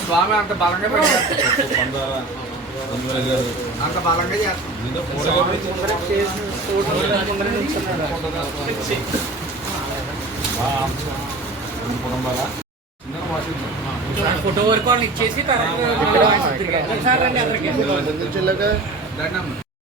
స్వామి అంత బలంగా అంత బలంగా ఫోటో వరకు వాళ్ళు ఇచ్చేసి తర్వాత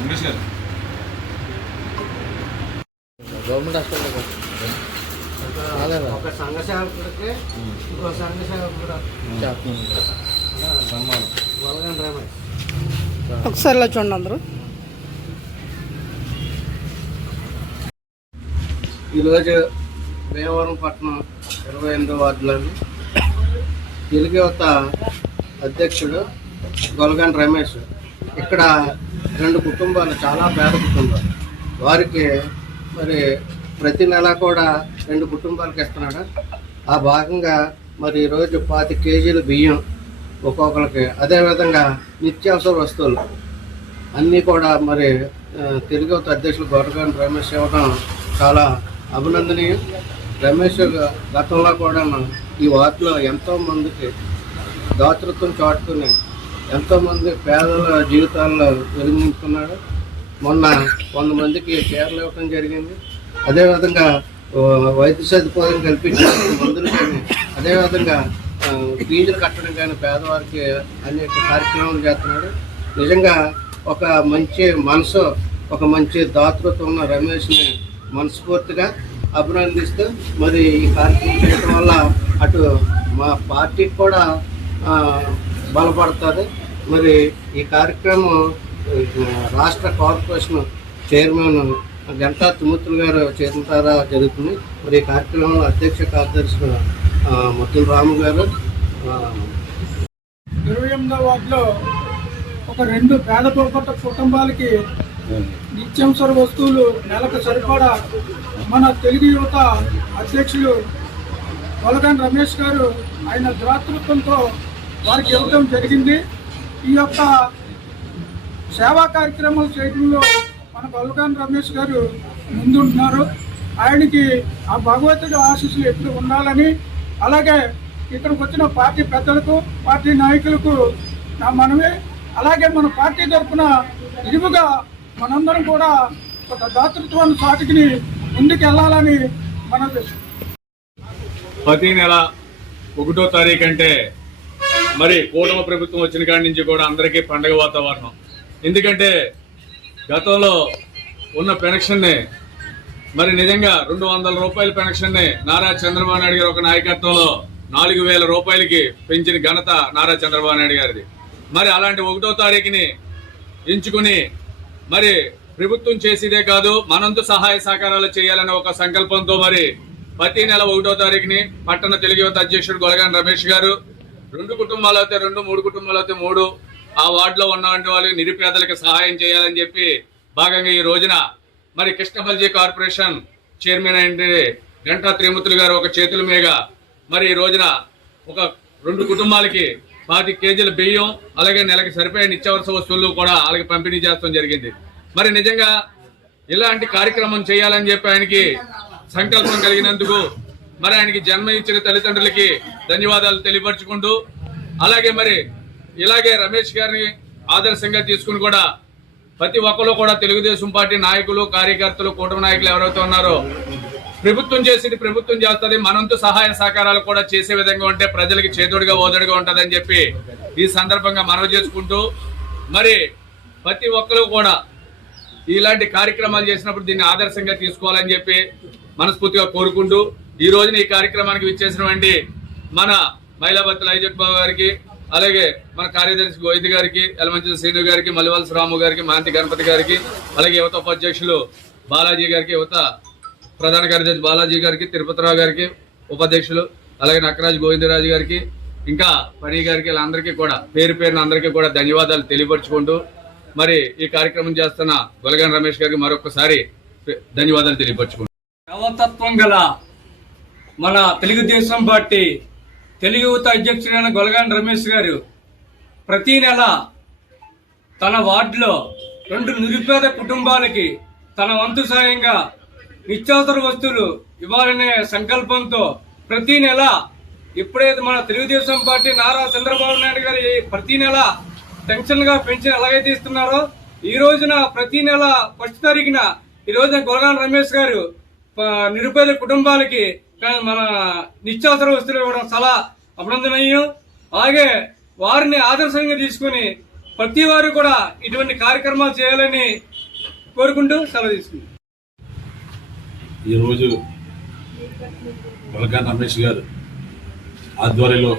ఇంగ్లీష్ గారు. గవర్నమెంట్ హాస్పిటల్ ఒక సంఘ సేవకుడికి ఇంకో సంఘ సేవకుడు ఒకసారి ఇలా చూడండి అందరూ. ఈరోజు భీమవరం పట్టణం ఇరవై ఎనిమిదో వార్డులోని తెలుగువత యువత అధ్యక్షుడు గొలగన్ రమేష్. ఇక్కడ రెండు కుటుంబాలు చాలా పేద కుటుంబాలు. వారికి మరి ప్రతి నెల కూడా రెండు కుటుంబాలకు ఇస్తున్నాడు. ఆ భాగంగా మరి ఈరోజు పాతి కేజీలు బియ్యం ఒక్కొక్కరికి. అదేవిధంగా నిత్యావసర వస్తువులు అన్నీ కూడా మరి ఆ, తెలుగు యువత అధ్యక్షులు గొడగాని రమేష్ ఇవ్వడం చాలా అభినందనీయం. రమేష్ గతంలో కూడా ఈ వార్డులో ఎంతో మందికి దాతృత్వం చాటుకుని ఎంతోమంది పేదల జీవితాల్లో వెలిగించుకున్నాడు మొన్న వంద మందికి చీరలు ఇవ్వడం జరిగింది. అదేవిధంగా వైద్య సదుపాయం కల్పించడం మందులు కానీ అదేవిధంగా ఫీజులు కట్టడం కానీ పేదవారికి అనేక కార్యక్రమాలు చేస్తున్నాడు. నిజంగా ఒక మంచి మనసు ఒక మంచి దాతృత్వం ఉన్న రమేష్ని మనస్ఫూర్తిగా అభినందిస్తూ మరి ఈ కార్యక్రమం చేయడం వల్ల అటు మా పార్టీకి కూడా బలపడుతుంది. మరి ఈ కార్యక్రమం రాష్ట్ర కార్పొరేషన్ చైర్మన్ గంటా తుమ్మతులు గారు చేతుల ద్వారా జరుగుతుంది. మరి ఈ కార్యక్రమంలో అధ్యక్ష కార్యదర్శి ముత్తుల రాము గారు ఇరవై ఎనిమిదో వార్డులో ఒక రెండు పేద కుటుంబాలకి నిత్యావసర వస్తువులు నెలకు సరిపడా మన తెలుగు యువత అధ్యక్షులు కొలగాని రమేష్ గారు ఆయన దాతృత్వంతో వారికి ఇవ్వడం జరిగింది. ఈ యొక్క సేవా కార్యక్రమాలు చేయడంలో మన కొలగాని రమేష్ గారు ముందుంటున్నారు ఆయనకి ఆ భగవంతుడి ఆశీస్సులు ఎప్పుడు ఉండాలని అలాగే ఇక్కడికి వచ్చిన పార్టీ పెద్దలకు పార్టీ నాయకులకు నా మనమే అలాగే మన పార్టీ తరఫున ఇరువుగా మనందరం కూడా ఒక దాతృత్వాన్ని సాటికి ముందుకు వెళ్ళాలని మన ప్రతి నెల ఒకటో తారీఖు అంటే మరి కూటమి ప్రభుత్వం వచ్చిన కాడి నుంచి కూడా అందరికీ పండగ వాతావరణం. ఎందుకంటే గతంలో ఉన్న పెన్షన్ని మరి నిజంగా రెండు వందల రూపాయల పెన్షన్ని నారా చంద్రబాబు నాయుడు గారి ఒక నాయకత్వంలో నాలుగు వేల రూపాయలకి పెంచిన ఘనత నారా చంద్రబాబు నాయుడు గారిది. మరి అలాంటి ఒకటో తారీఖుని ఎంచుకుని మరి ప్రభుత్వం చేసేదే కాదు మనంతు సహాయ సహకారాలు చేయాలనే ఒక సంకల్పంతో మరి ప్రతి నెల ఒకటో తారీఖుని పట్టణ తెలుగు యువత అధ్యక్షుడు గొలగాని రమేష్ గారు రెండు కుటుంబాలు అయితే రెండు మూడు కుటుంబాలు అయితే మూడు ఆ వార్డులో ఉన్నటువంటి వాళ్ళకి నిరుపేదలకు సహాయం చేయాలని చెప్పి భాగంగా ఈ రోజున మరి కృష్ణబల్జీ కార్పొరేషన్ చైర్మన్ అయిన గంటా త్రిమూర్తులు గారు ఒక చేతుల మీద మరి ఈ రోజున ఒక రెండు కుటుంబాలకి పాతి కేజీల బియ్యం అలాగే నెలకి సరిపోయే నిత్యావసర వస్తువులు కూడా వాళ్ళకి పంపిణీ చేస్తాం జరిగింది. మరి నిజంగా ఇలాంటి కార్యక్రమం చేయాలని చెప్పి ఆయనకి సంకల్పం కలిగినందుకు మరి ఆయనకి జన్మ ఇచ్చిన తల్లిదండ్రులకి ధన్యవాదాలు తెలియపరుచుకుంటూ అలాగే మరి ఇలాగే రమేష్ గారిని ఆదర్శంగా తీసుకుని కూడా ప్రతి ఒక్కరు కూడా తెలుగుదేశం పార్టీ నాయకులు కార్యకర్తలు కూటమి నాయకులు ఎవరైతే ఉన్నారో ప్రభుత్వం చేసేది ప్రభుత్వం చేస్తుంది మనంతో సహాయ సహకారాలు కూడా చేసే విధంగా ఉంటే ప్రజలకి చేతుడిగా ఓదడిగా ఉంటుందని చెప్పి ఈ సందర్భంగా మనవి చేసుకుంటూ మరి ప్రతి ఒక్కరు కూడా ఇలాంటి కార్యక్రమాలు చేసినప్పుడు దీన్ని ఆదర్శంగా తీసుకోవాలని చెప్పి మనస్ఫూర్తిగా కోరుకుంటూ ఈ రోజున ఈ కార్యక్రమానికి విచ్చేసినటువంటి మన మహిళా భర్తలు ఐజక్ బాబు గారికి అలాగే మన కార్యదర్శి గోవింద్ గారికి ఎలమంచి శ్రీను గారికి మల్లివలస రాము గారికి మాంతి గణపతి గారికి అలాగే యువత ఉపాధ్యక్షులు బాలాజీ గారికి యువత ప్రధాన కార్యదర్శి బాలాజీ గారికి తిరుపతిరావు గారికి ఉపాధ్యక్షులు అలాగే నక్కరాజు గోవిందరాజు గారికి ఇంకా పని గారికి వీళ్ళందరికీ కూడా పేరు పేరున అందరికీ కూడా ధన్యవాదాలు తెలియపరుచుకుంటూ మరి ఈ కార్యక్రమం చేస్తున్న గొలగాన్ రమేష్ గారికి మరొకసారి ధన్యవాదాలు తెలియపరుచుకుంటూ నవతత్వం గల మన తెలుగుదేశం పార్టీ తెలుగు యువత అధ్యక్షుడైన గొలగాన్ రమేష్ గారు ప్రతి నెల తన వార్డులో రెండు నిరుపేద కుటుంబాలకి తన వంతు సాయంగా నిత్యావసర వస్తువులు ఇవ్వాలనే సంకల్పంతో ప్రతి నెల ఎప్పుడైతే మన తెలుగుదేశం పార్టీ నారా చంద్రబాబు నాయుడు గారు ప్రతి నెల టెన్షన్గా పెన్షన్ ఎలాగైతే ఇస్తున్నారో ఈ రోజున ప్రతి నెల ఫస్ట్ తారీఖున ఈ రోజున గొలగాన్ రమేష్ గారు నిరుపేద కుటుంబాలకి మన నిత్యావసర వస్తువులు ఇవ్వడం చాలా అభినందనీయం. అలాగే వారిని ఆదర్శంగా తీసుకుని ప్రతి వారు కూడా ఇటువంటి కార్యక్రమాలు చేయాలని కోరుకుంటూ సెలవు తీసుకుంటాం ఈరోజు బలకాన్ రమేష్ గారు ఆధ్వర్యంలో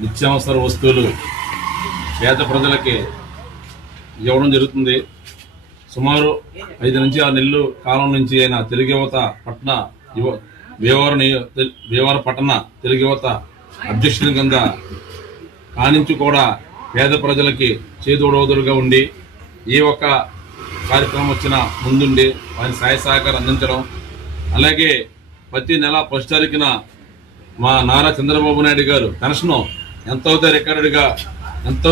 నిత్యావసర వస్తువులు పేద ప్రజలకి ఇవ్వడం జరుగుతుంది. సుమారు ఐదు నుంచి ఆరు నెలలు కాలం నుంచి అయిన తెలుగు యువత పట్టణ యువ భీమవరం నియో- భీమవరం పట్టణ తెలుగు యువత అధ్యక్షుని కింద కానించి కూడా పేద ప్రజలకి చేదోడోదురుగా ఉండి ఏ ఒక్క కార్యక్రమం వచ్చినా ముందుండి వారి సహాయ సహకారం అందించడం. అలాగే ప్రతి నెల ఫస్ట్ తారీఖున మా నారా చంద్రబాబు నాయుడు గారు పెన్షన్ ఎంత రికార్డుగా ఎంత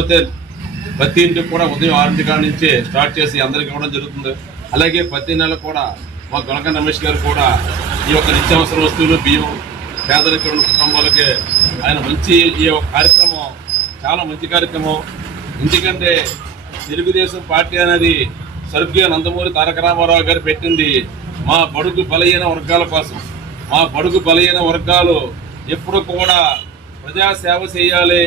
ప్రతి ఇంటికి కూడా ఉదయం ఆరింటి కాడ నుంచే స్టార్ట్ చేసి అందరికి ఇవ్వడం జరుగుతుంది. అలాగే ప్రతి నెల కూడా మా గొనక రమేష్ గారు కూడా ఈ యొక్క నిత్యావసర వస్తువులు బియ్యం పేదరిక ఉన్న కుటుంబాలకి ఆయన మంచి ఈ యొక్క కార్యక్రమం చాలా మంచి కార్యక్రమం. ఎందుకంటే తెలుగుదేశం పార్టీ అనేది స్వర్గీయ నందమూరి తారక రామారావు గారు పెట్టింది మా బడుగు బలహీన వర్గాల కోసం. మా బడుగు బలహీన వర్గాలు ఎప్పుడు కూడా ప్రజా సేవ చేయాలి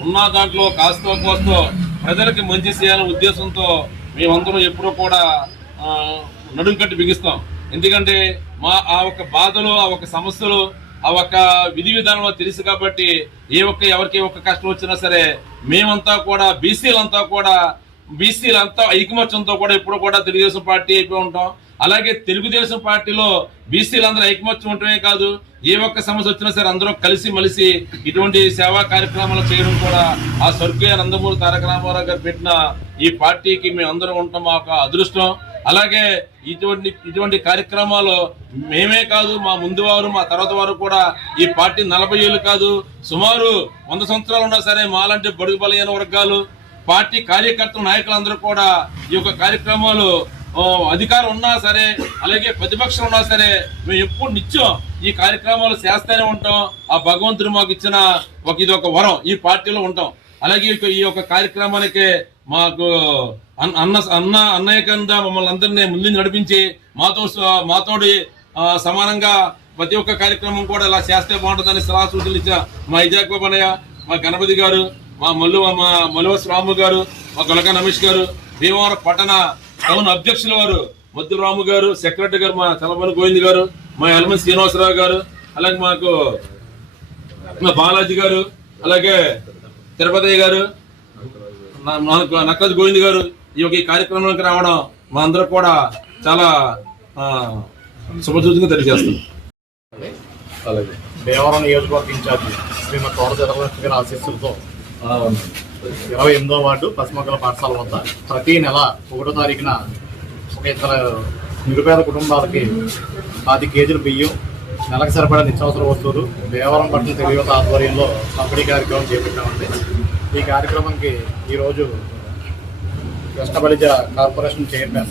ఉన్న దాంట్లో కాస్తో కోస్తో ప్రజలకి మంచి చేయాలనే ఉద్దేశంతో మేమందరం ఎప్పుడూ కూడా ఆ, నడుం కట్టి బిగిస్తాం. ఎందుకంటే మా ఆ ఒక బాధలు ఆ ఒక సమస్యలు ఆ ఒక్క విధి విధానంలో తెలుసు కాబట్టి ఏ ఒక్క ఎవరికి ఒక్క కష్టం వచ్చినా సరే మేమంతా కూడా బీసీలంతా కూడా బీసీలంతా ఐకమత్యంతో కూడా ఎప్పుడు కూడా తెలుగుదేశం పార్టీ అయిపోయి ఉంటాం. అలాగే తెలుగుదేశం పార్టీలో బీసీలందరూ ఐకమత్యం ఉండటమే కాదు ఏ ఒక్క సమస్య వచ్చినా సరే అందరూ కలిసి మలిసి ఇటువంటి సేవా కార్యక్రమాలు చేయడం కూడా ఆ స్వర్గీయ నందమూరి తారక రామారావు గారు పెట్టిన ఈ పార్టీకి మేము అందరం ఉండటం మా ఒక అదృష్టం. అలాగే ఇటువంటి ఇటువంటి కార్యక్రమాలు మేమే కాదు మా ముందు వారు మా తర్వాత వారు కూడా ఈ పార్టీ నలభై ఏళ్ళు కాదు సుమారు వంద సంవత్సరాలు ఉన్నా సరే మాలాంటి బడుగు బలైన వర్గాలు పార్టీ కార్యకర్తలు నాయకులందరూ కూడా ఈ యొక్క కార్యక్రమాలు అధికారం ఉన్నా సరే అలాగే ప్రతిపక్షం ఉన్నా సరే మేము ఎప్పుడు నిత్యం ఈ కార్యక్రమాలు చేస్తూనే ఉంటాం. ఆ భగవంతుడు మాకు ఇచ్చిన ఒక ఇది ఒక వరం. ఈ పార్టీలో ఉంటాం. అలాగే ఈ యొక్క- కార్యక్రమానికి మాకు అన్న అన్న- అన్న అన్నయ్య కింద మమ్మల్ని అందరినీ ముందు నడిపించి మాతో మాతోడి సమానంగా ప్రతి ఒక్క కార్యక్రమం కూడా ఇలా చేస్తే బాగుంటుందని సలహా సూచనలు ఇచ్చిన మా ఇజాక్ బాబనయ్య మా గణపతి గారు మా మల్లు మా మల్లువ స్వామి గారు మా గొలక రమేష్ గారు భీమవరం పట్టణ టౌన్ అధ్యక్షుల వారు మద్దులరాము గారు సెక్రటరీ గారు మా చలమని గోవింద్ గారు మా ఎలమన్ శ్రీనివాసరావు గారు అలాగే మాకు మా బాలాజీ గారు అలాగే తిరుపతి గారు నా- నక్కజ్ గోవింద్ గారు ఈ యొక్క ఈ కార్యక్రమానికి రావడం మా అందరూ కూడా చాలా ఆ, శుభసూచనగా అలాగే. దేవరం నియోజకవర్గ ఇన్ఛార్జి శ్రీమతి తోట జగన్ గారి ఆశీస్సులతో ఇరవై ఎనిమిదో వార్డు పశ్చిమగల పాఠశాల వద్ద ప్రతి నెల ఒకటో తారీఖున ఒక ఇతర నిరుపేద కుటుంబాలకి పది కేజీలు బియ్యం నెలకు సరిపడా నిత్యావసర వస్తువులు దేవరం పట్ల తెలియత ఆధ్వర్యంలో పంపిణీ కార్యక్రమం చేపట్టామండి. ఈ కార్యక్రమంకి ఈరోజు కృష్ణబలిజ కార్పొరేషన్ చైర్మన్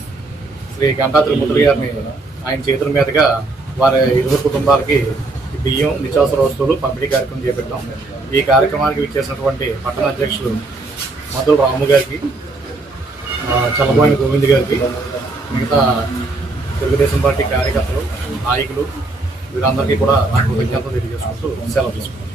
శ్రీ గంటా తిరుమతులు గారిని ఆయన చేతుల మీదుగా వారి ఇరువురు కుటుంబాలకి బియ్యం నిత్యావసర వస్తువులు పంపిణీ కార్యక్రమం చేపట్టాం. ఈ కార్యక్రమానికి విచ్చేసినటువంటి పట్టణ అధ్యక్షులు మధుల రాము గారికి చల్లబోయిన గోవింద్ గారికి మిగతా తెలుగుదేశం పార్టీ కార్యకర్తలు నాయకులు వీరందరికీ కూడా నా కృతజ్ఞతలు తెలియజేసుకుంటూ సెలవు తీసుకుంటాం